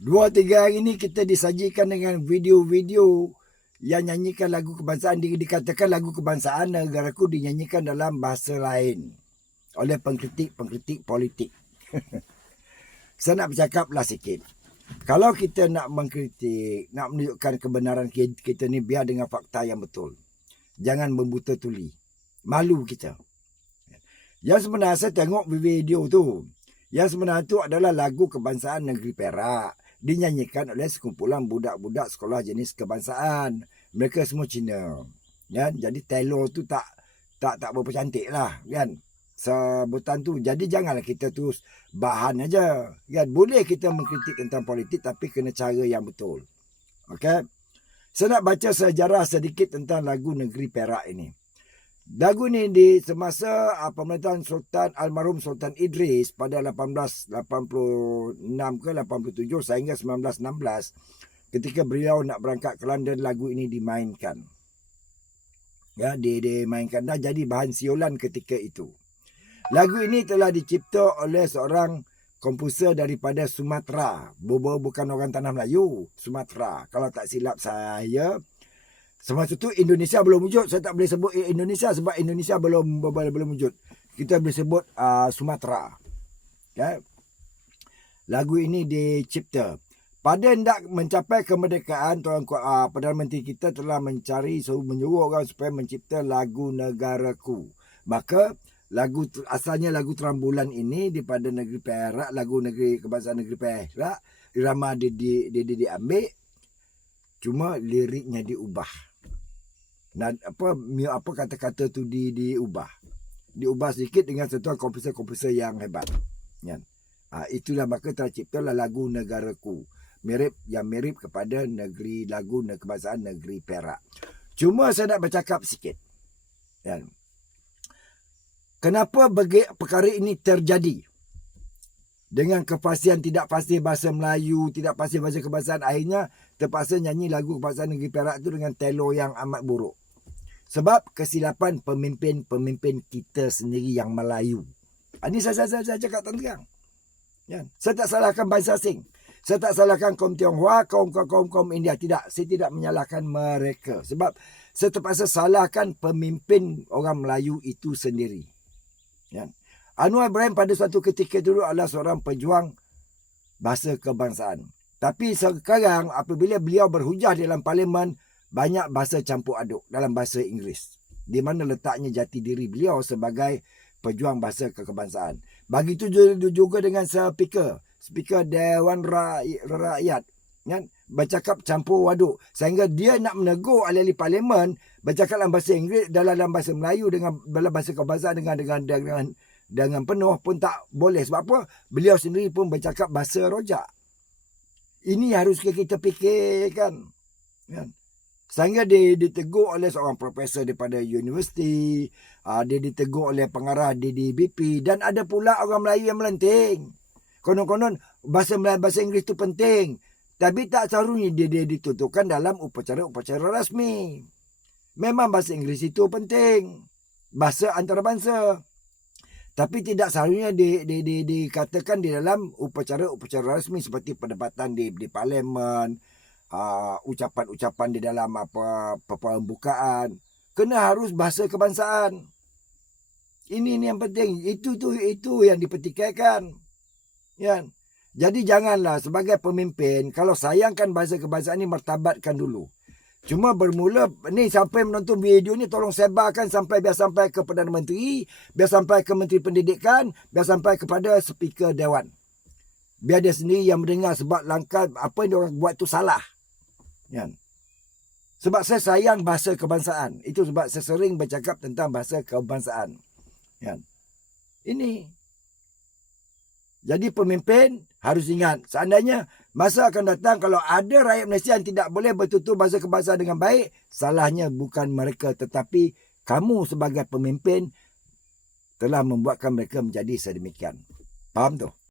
Dua tiga hari ni kita disajikan dengan video-video yang nyanyikan lagu kebangsaan di, dikatakan lagu kebangsaan negaraku dinyanyikan dalam bahasa lain oleh pengkritik-pengkritik politik. Saya nak bercakaplah sikit. Kalau kita nak mengkritik, nak menunjukkan kebenaran kita ni biar dengan fakta yang betul. Jangan membuta tuli. Malu kita. Yang sebenarnya saya tengok video tu. Yang sebenarnya tu adalah lagu kebangsaan negeri Perak dinyanyikan oleh sekumpulan budak-budak sekolah jenis kebangsaan. Mereka semua Cina. Kan? Jadi telo tu tak tak tak berapa cantik lah. Kan? Sebutan tu. Jadi janganlah kita terus bahan aja. Kan? Boleh kita mengkritik tentang politik tapi kena cara yang betul. Okay? Saya nak baca sejarah sedikit tentang lagu Negeri Perak ini. Lagu ni di semasa uh, pemerintahan Sultan Almarhum Sultan Idris pada 1886 ke 87 sehingga 1916 ketika beliau nak berangkat ke London lagu ini dimainkan. Ya, dia dimainkan dah jadi bahan siulan ketika itu. Lagu ini telah dicipta oleh seorang komposer daripada Sumatera. Bukan orang tanah Melayu, Sumatera. Kalau tak silap saya, Semasa tu Indonesia belum wujud. Saya tak boleh sebut Indonesia sebab Indonesia belum belum, belum wujud. Kita boleh sebut uh, Sumatera. Okay. Lagu ini dicipta. Pada hendak mencapai kemerdekaan, Tuan uh, Perdana Menteri kita telah mencari, menyuruh orang supaya mencipta lagu negaraku. Maka lagu asalnya lagu terang bulan ini daripada negeri Perak, lagu negeri kebangsaan negeri Perak, irama dia, dia, dia, dia diambil, cuma liriknya diubah dan apa apa kata-kata tu di diubah. Diubah sedikit dengan sentuhan komposer-komposer yang hebat. Kan ha, itulah maka terciptalah lagu negaraku. Mirip yang mirip kepada negeri lagu kebangsaan negeri Perak. Cuma saya nak bercakap sikit. Kan kenapa bagi perkara ini terjadi? Dengan kepastian tidak pasti bahasa Melayu, tidak pasti bahasa kebangsaan, akhirnya terpaksa nyanyi lagu kebangsaan negeri Perak itu dengan telo yang amat buruk. Sebab kesilapan pemimpin-pemimpin kita sendiri yang Melayu. Ini saya, saya, saya cakap terang. Ya. Saya tak salahkan bangsa asing. Saya tak salahkan kaum Tionghoa, kaum-kaum India. Tidak, saya tidak menyalahkan mereka. Sebab saya terpaksa salahkan pemimpin orang Melayu itu sendiri. Ya. Anwar Ibrahim pada suatu ketika dulu adalah seorang pejuang bahasa kebangsaan. Tapi sekarang apabila beliau berhujah dalam parlimen, banyak bahasa campur aduk dalam bahasa Inggeris. Di mana letaknya jati diri beliau sebagai pejuang bahasa kekebangsaan. Bagi itu juga dengan speaker. Speaker Dewan Rakyat. Kan? Bercakap campur waduk. Sehingga dia nak menegur ahli-ahli parlimen. Bercakap dalam bahasa Inggeris, dalam, dalam bahasa Melayu, dengan dalam bahasa kebangsaan dengan, dengan, dengan, dengan penuh pun tak boleh. Sebab apa? Beliau sendiri pun bercakap bahasa rojak. Ini harus kita fikirkan. Kan? Sehingga dia ditegur oleh seorang profesor daripada universiti. Uh, dia ditegur oleh pengarah DDBP. Dan ada pula orang Melayu yang melenting. Konon-konon bahasa Melayu bahasa Inggeris itu penting. Tapi tak seharusnya dia, dia ditutukan dalam upacara-upacara rasmi. Memang bahasa Inggeris itu penting. Bahasa antarabangsa. Tapi tidak seharusnya di, di, di, dikatakan di dalam upacara-upacara rasmi seperti perdebatan di, di parlimen, uh, ucapan-ucapan di dalam apa pembukaan kena harus bahasa kebangsaan. Ini ni yang penting. Itu tu itu yang dipertikaikan. Ya jadi janganlah sebagai pemimpin kalau sayangkan bahasa kebangsaan ini martabatkan dulu. Cuma bermula ni sampai menonton video ni tolong sebarkan sampai biar sampai ke Perdana Menteri, biar sampai ke Menteri Pendidikan, biar sampai kepada Speaker Dewan. Biar dia sendiri yang mendengar sebab langkah apa yang dia orang buat tu salah. Kan? Sebab saya sayang bahasa kebangsaan. Itu sebab saya sering bercakap tentang bahasa kebangsaan. Kan? Ini. Jadi pemimpin harus ingat. Seandainya masa akan datang kalau ada rakyat Malaysia yang tidak boleh bertutur bahasa kebangsaan dengan baik. Salahnya bukan mereka tetapi kamu sebagai pemimpin telah membuatkan mereka menjadi sedemikian. Faham tu?